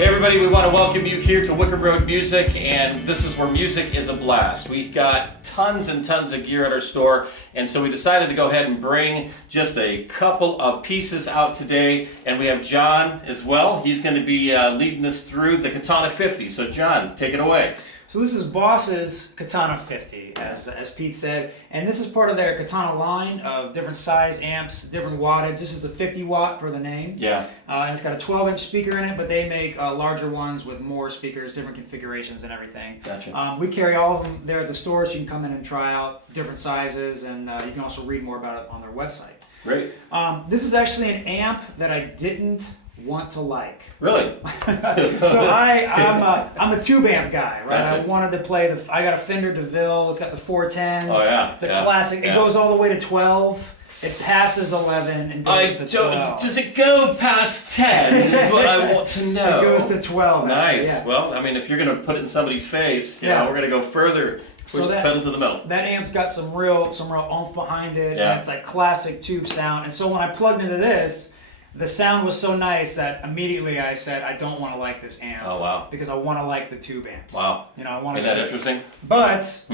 Hey everybody, we want to welcome you here to Wickham Road Music, and this is where music is a blast. We've got tons and tons of gear at our store, and so we decided to go ahead and bring just a couple of pieces out today, and we have John as well. He's going to be leading us through the Katana 50. So John, take it away. So this is Boss's Katana 50, as Pete said, and this is part of their Katana line of different size amps, different wattage. This is a 50 watt per the name. Yeah. And it's got a 12-inch speaker in it, but they make larger ones with more speakers, different configurations and everything. Gotcha. We carry all of them there at the store, so you can come in and try out different sizes, and you can also read more about it on their website. Great. This is actually an amp that I didn't want to like. Really? So I'm a tube amp guy, right? Gotcha. I wanted to play I got a Fender DeVille. It's got the 410s. Oh yeah. It's a classic. It goes all the way to 12. It passes 11 and goes to 12. Does it go past 10 is what I want to know. It goes to 12. Nice. Actually, yeah. Well, I mean, if you're going to put it in somebody's face, you know, we're going to go further. Push the pedal to the metal. That amp's got some real oomph behind it, Yeah. and it's like classic tube sound. And so when I plugged into this, the sound was so nice that immediately I said, I don't want to like this amp. Oh, wow. Because I want to like the tube amps. Wow. You know, I want to. Isn't that interesting? But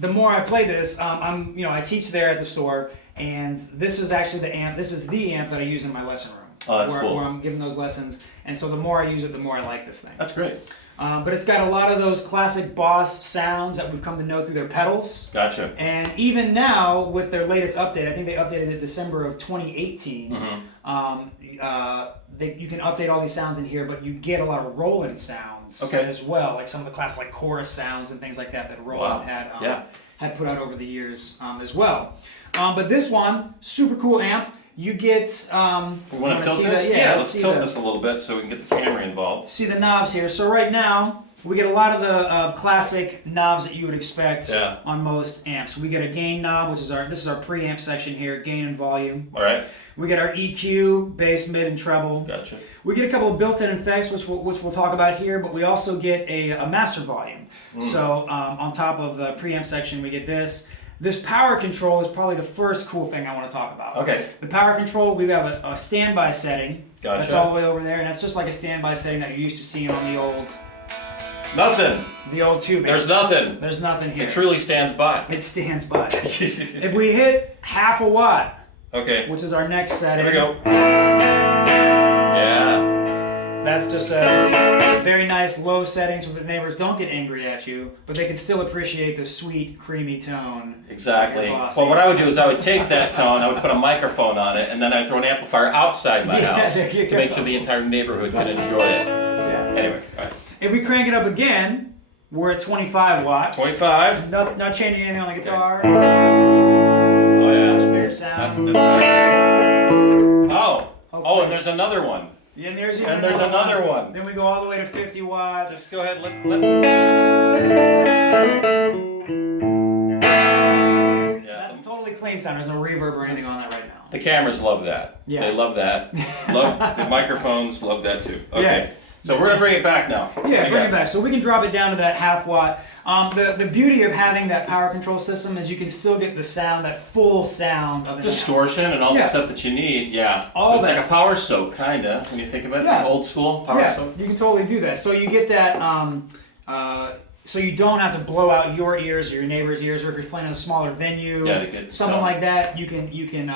the more I play this, I teach there at the store, and this is actually the amp. This is the amp that I use in my lesson room. Oh, that's cool. Where I'm giving those lessons, and so the more I use it, the more I like this thing. That's great. But it's got a lot of those classic Boss sounds that we've come to know through their pedals. Gotcha. And even now, with their latest update, I think they updated it December of 2018. You can update all these sounds in here, but you get a lot of Roland sounds as well, like some of the classic like chorus sounds and things like that Roland had put out over the years as well. But this one, super cool amp. You get. We want to tilt this? Yeah, let's tilt this a little bit so we can get the camera involved. See the knobs here. So right now, we get a lot of the classic knobs that you would expect on most amps. We get a gain knob, which is this is our preamp section here, gain and volume. All right. We get our EQ, bass, mid, and treble. Gotcha. We get a couple of built-in effects, which we'll talk about here, but we also get a master volume. So on top of the preamp section, we get this. This power control is probably the first cool thing I want to talk about. Okay. The power control, we have a standby setting. Gotcha. That's all the way over there, and that's just like a standby setting that you're used to seeing on the old... Nothing. The old tube amps. There's nothing. There's nothing here. It truly stands by. It stands by. If we hit half a watt, which is our next setting. Here we go. Yeah. That's just a very nice low setting so the neighbors don't get angry at you, but they can still appreciate the sweet, creamy tone. Exactly. Well, what I would do is I would take that tone, I would put a microphone on it, and then I'd throw an amplifier outside my house to make sure the entire neighborhood can enjoy it. Yeah. Anyway, all right. If we crank it up again, we're at 25 watts. 25. Not changing anything on the guitar. Oh yeah. Much bigger sound. That's and there's another one. Yeah, and there's another one. Then we go all the way to 50 watts. Just go ahead, That's a totally clean sound. There's no reverb or anything on that right now. The cameras love that. Yeah. They love that. The microphones love that too. Okay. Yes. So we're going to bring it back now. Yeah, bring it back. So we can drop it down to that half watt. The beauty of having that power control system is you can still get the sound, that full sound of an distortion and all the stuff that you need. Yeah. All so it's like a power soak, kind of, when you think about it. Like old school power soak. You can totally do that. So you get that. So you don't have to blow out your ears or your neighbor's ears, or if you're playing in a smaller venue, something like that, you can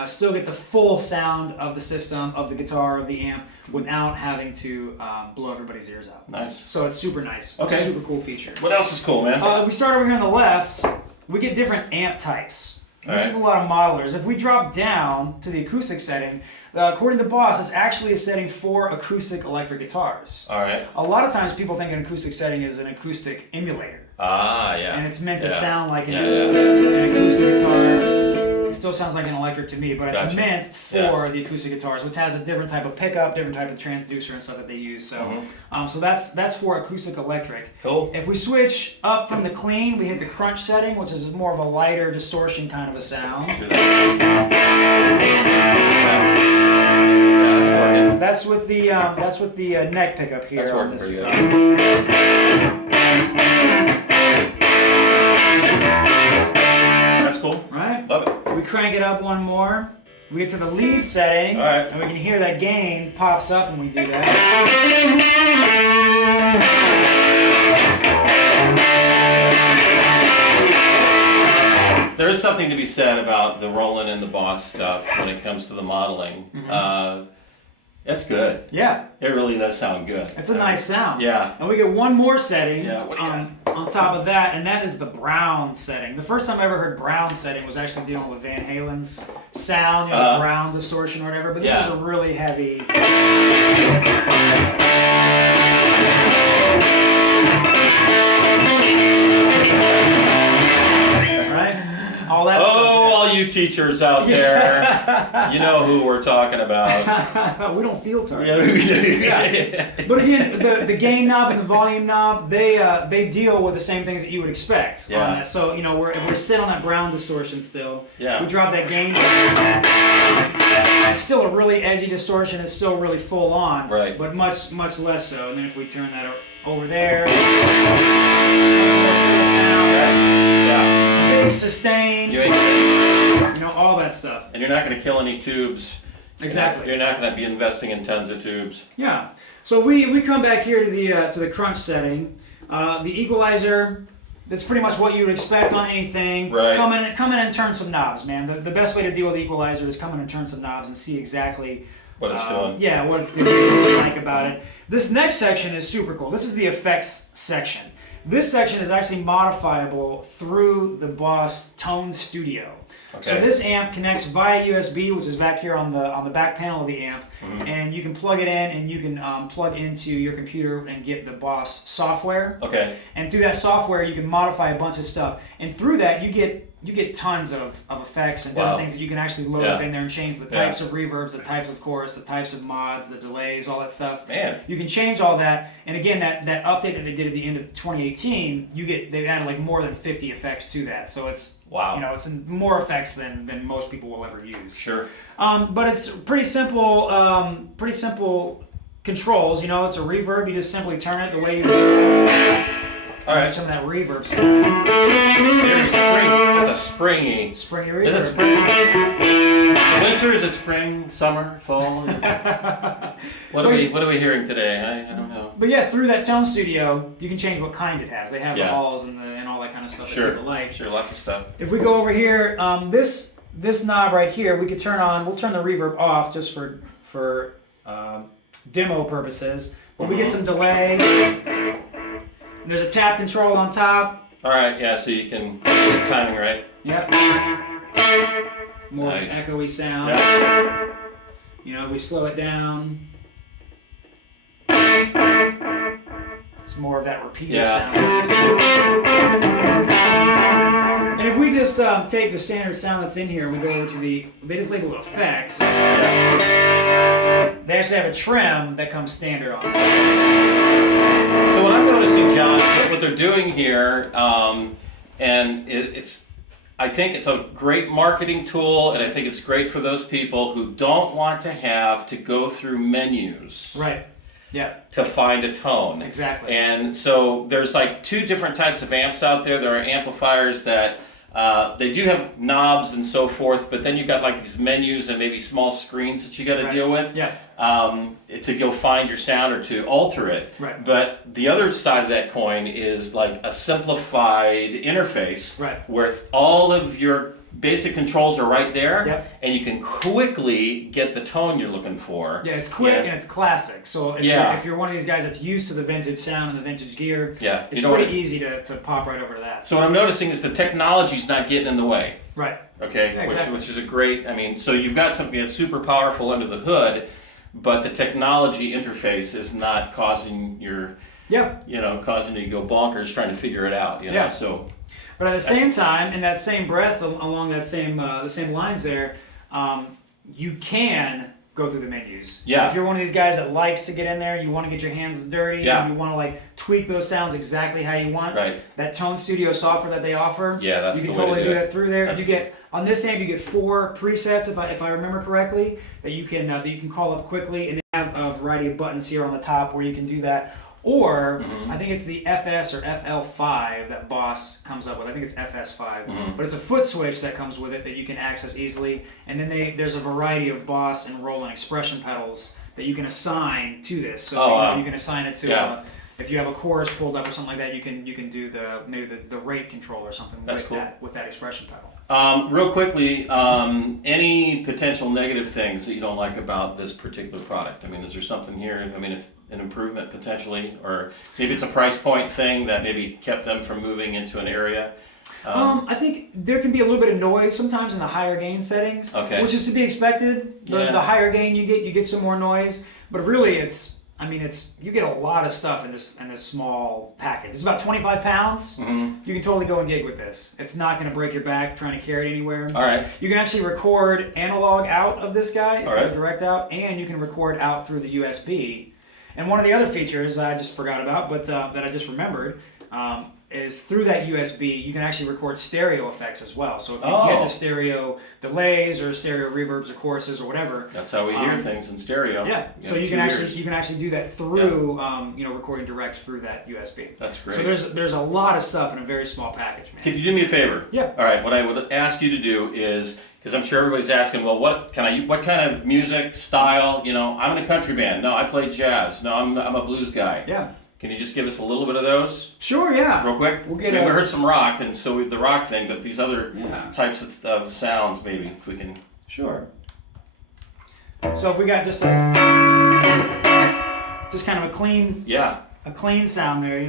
still get the full sound of the system, of the guitar, of the amp, without having to blow everybody's ears out. Nice. So it's super nice. Okay. Super cool feature. What else is cool, man? If we start over here on the left, we get different amp types. This is a lot of modelers. If we drop down to the acoustic setting, according to Boss, it's actually a setting for acoustic electric guitars. All right. A lot of times people think an acoustic setting is an acoustic emulator. Ah, yeah. And it's meant to sound like an acoustic guitar. It still sounds like an electric to me, but it's meant for the acoustic guitars, which has a different type of pickup, different type of transducer and stuff that they use. So, so that's for acoustic electric. Cool. If we switch up from the clean, we hit the crunch setting, which is more of a lighter distortion kind of a sound. That's with the neck pickup here. That's on working this pretty guitar. good. That's cool. Right? Love it. We crank it up one more. We get to the lead setting, and we can hear that gain pops up when we do that. There is something to be said about the Roland and the Boss stuff when it comes to the modeling. That's good. Yeah. It really does sound good. It's a nice sound. Yeah. And we get one more setting what do you on top of that, and that is the Brown setting. The first time I ever heard Brown setting was actually dealing with Van Halen's sound, the Brown distortion or whatever, but this is a really heavy... All that stuff. All you teachers out there, you know who we're talking about. We don't feel tired. Yeah. But again, the gain knob and the volume knob, they deal with the same things that you would expect on that. So, if we're sitting on that Brown distortion still, we drop that gain. It's still a really edgy distortion. It's still really full on, but much less so. And then if we turn that over there, much more full sound. Big sustain, all that stuff. And you're not going to kill any tubes. Exactly. You're not going to be investing in tons of tubes. Yeah. So we come back here to the crunch setting. The equalizer, that's pretty much what you would expect on anything. Right. Come in and turn some knobs, man. The best way to deal with the equalizer is come in and turn some knobs and see exactly what it's doing. Yeah, what it's doing, what you like about it. This next section is super cool. This is the effects section. This section is actually modifiable through the Boss Tone Studio. Okay. So this amp connects via USB, which is back here on the back panel of the amp, and you can plug it in and you can plug into your computer and get the Boss software. Okay. And through that software, you can modify a bunch of stuff, and through that, you get tons of effects and different things that you can actually load up in there and change the types of reverbs, the types of chorus, the types of mods, the delays, all that stuff. Man. You can change all that. And again, that update that they did at the end of 2018, they've added like more than 50 effects to that. So it's it's more effects than most people will ever use. Sure. But it's pretty simple controls. It's a reverb. You just simply turn it the way you expect. All right. Some of that reverb sound. Very spring. That's a springy reverb. Is it spring? Winter? Is it spring? Summer? Fall? What are we hearing today? I don't know. But yeah, through that Tone Studio, you can change what kind it has. They have the halls and all that kind of stuff that people like. Sure, lots of stuff. If we go over here, this knob right here, we could turn on. We'll turn the reverb off just for demo purposes. But we get some delay. And there's a tap control on top. All right, yeah, so you can get your timing right. Yep. More echoey sound. Yep. We slow it down. It's more of that repeater sound. And if we just take the standard sound that's in here and we go over to they just label it effects. They actually have a trim that comes standard on it. So what I'm noticing, John, what they're doing here, and I think it's a great marketing tool, and I think it's great for those people who don't want to have to go through menus. Right. Yeah. To find a tone. Exactly. And so there's like two different types of amps out there. There are amplifiers that they do have knobs and so forth, but then you've got like these menus and maybe small screens that you got to deal with. Yeah. To go find your sound or to alter it. Right. But the other side of that coin is like a simplified interface where all of your basic controls are right there, and you can quickly get the tone you're looking for. Yeah, it's quick and it's classic. So if you're one of these guys that's used to the vintage sound and the vintage gear, it's pretty easy to pop right over to that. So what I'm noticing is the technology's not getting in the way. Right. Okay, yeah, exactly. which is a great, so you've got something that's super powerful under the hood, but the technology interface is not causing causing you to go bonkers trying to figure it out. So. But at the same time, in that same breath, along that the same lines there, you can go through the menus. Yeah. If you're one of these guys that likes to get in there, you want to get your hands dirty, and you want to tweak those sounds exactly how you want. Right. That Tone Studio software that they offer. Yeah, that's you can the way totally to do that through there. On this amp, you get 4 presets, if I remember correctly, that you can call up quickly, and they have a variety of buttons here on the top where you can do that. Or I think it's the FS or FL5 that Boss comes up with. I think it's FS5, but it's a foot switch that comes with it that you can access easily. And then there's a variety of Boss and Roland expression pedals that you can assign to this. So you can assign it to if you have a chorus pulled up or something like that, you can do maybe the rate control or something with that expression pedal. Real quickly, any potential negative things that you don't like about this particular product? I mean, is there something here? I mean, if an improvement potentially, or maybe it's a price point thing that maybe kept them from moving into an area. I think there can be a little bit of noise sometimes in the higher gain settings, which is to be expected. The higher gain you get some more noise, but really you get a lot of stuff in this small package. It's about 25 pounds. Mm-hmm. You can totally go and gig with this. It's not going to break your back trying to carry it anywhere. All right. You can actually record analog out of this guy. It's got a direct out, and you can record out through the USB. And one of the other features I just forgot about, but that I just remembered, is through that USB, you can actually record stereo effects as well. So if you get the stereo delays or stereo reverbs or choruses or whatever, that's how we hear things in stereo. Yeah. So you can actually do that through recording direct through that USB. That's great. So there's a lot of stuff in a very small package, man. Can you do me a favor? Yeah. All right. What I would ask you to do is, because I'm sure everybody's asking, well, what kind of music style? I'm in a country band. No, I play jazz. No, I'm a blues guy. Yeah. Can you just give us a little bit of those? Sure, yeah. Real quick? We heard some rock, and so the rock thing, but these other types of sounds, maybe, if we can. Sure. So if we got just kind of a clean sound there,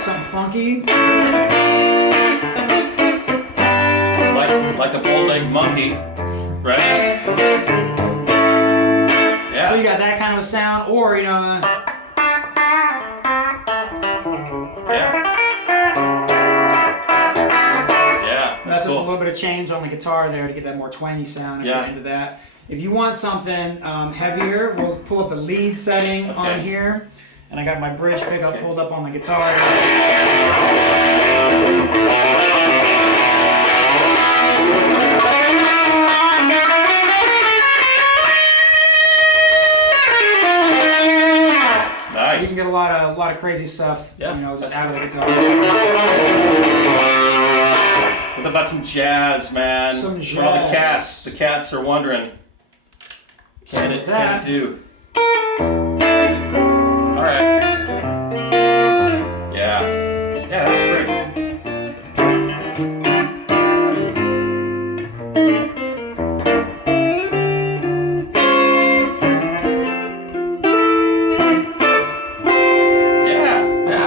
something funky. Like a bull-legged monkey, right? Yeah. So you got that kind of a sound, or Yeah. That's just a little bit of change on the guitar there to get that more twangy sound if you're into that. If you want something heavier, we'll pull up the lead setting on here. And I got my bridge pickup pulled up on the guitar. Nice. So you can get a lot of crazy stuff, just out of the guitar. What about some jazz, man? Some jazz. For all the cats. The cats are wondering, can it do? All right. Yeah, that's great.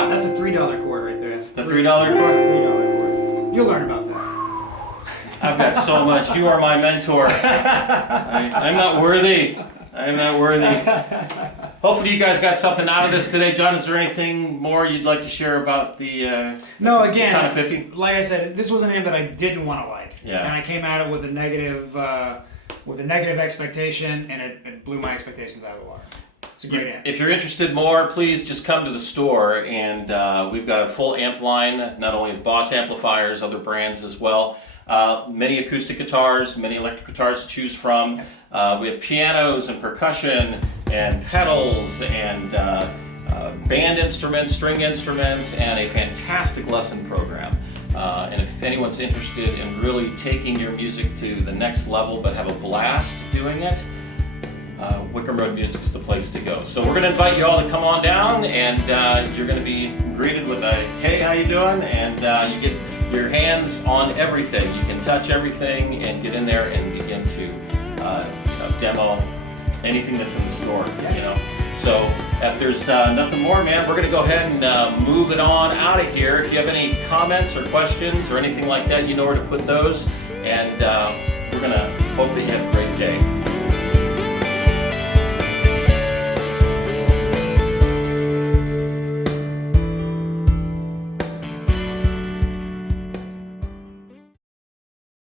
That's a $3 chord right there. The $3 chord? $3 chord. You'll learn about that. I've got so much. You are my mentor. I'm not worthy. I'm not worthy. Hopefully you guys got something out of this today. John, is there anything more you'd like to share about the Katana 50? Like I said, this was an amp that I didn't want to like. Yeah. And I came at it with a negative expectation, and it blew my expectations out of the water. It's a great amp. If you're interested more, please just come to the store, and we've got a full amp line, not only the Boss amplifiers, other brands as well. Many acoustic guitars, many electric guitars to choose from. We have pianos and percussion and pedals and band instruments, string instruments, and a fantastic lesson program. And if anyone's interested in really taking your music to the next level but have a blast doing it, Wickham Road Music is the place to go. So we're going to invite you all to come on down, and you're going to be greeted with a, hey, how you doing? And you get your hands on everything. You can touch everything and get in there and begin to demo anything that's in the store. So if there's nothing more, man, we're going to go ahead and move it on out of here. If you have any comments or questions or anything like that, you know where to put those. And we're going to hope that you have a great day.